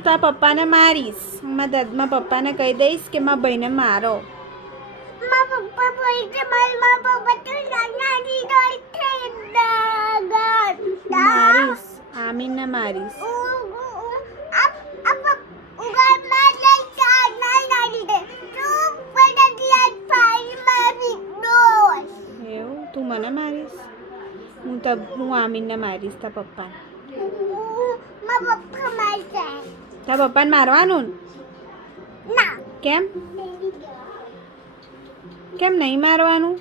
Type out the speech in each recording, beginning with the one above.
હું તારા પપ્પાને મારીશ. હું મારા પપ્પાને કહી દઈશ કે મારા ભાઈને મારો. મારા પપ્પા બોલે છે મારા પપ્પા તો નાની મારીશ. આમીનને મારીશ. એવું તું મને મારીશ? હું આમીનને મારીશ તારા પપ્પાને. તારા પપ્પાને મારવાનું ને? કેમ કેમ નહીં મારવાનું?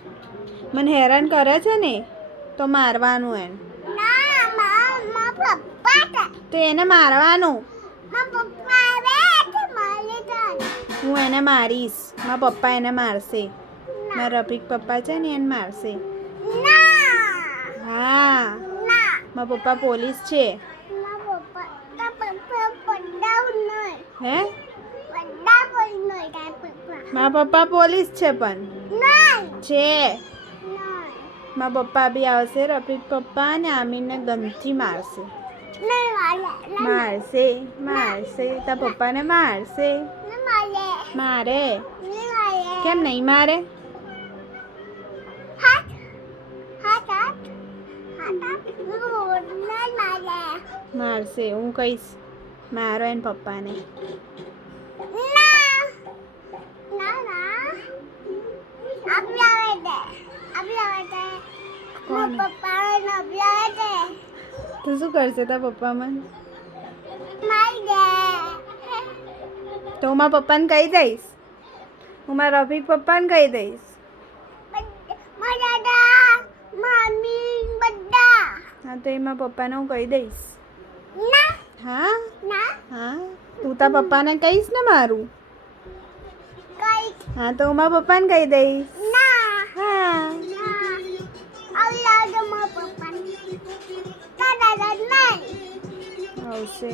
મને હેરાન કરે છે ને તો મારવાનું એને. તો એને મારવાનું. હું એને મારીશ. મારા પપ્પા એને મારશે. મારા રફીક પપ્પા છે ને એને મારશે. હા મારા પપ્પા પોલીસ છે. હે મારા પપ્પા પોલીસ છે પણ છે. મારા પપ્પા બી આવશે. રફીક પપ્પા ને આમીનને ગનથી મારશે. મારશે તારા પપ્પાને મારશે. મારે કેમ નહીં મારે? મારશે. હું કહીશ મારો એને પપ્પાને. તું શું કરશે તારા પપ્પા મને? તો હું મારા પપ્પાને કહી દઈશ. હું મારા રફીક પપ્પાને કહી દઈશ. હા તો એ મારા પપ્પાને હું કહી દઈશ. હા હા તું તારા પપ્પાને કહીશ ને મારું? હા તો હું મારા પપ્પાને કહી દઈશ. હા આવશે.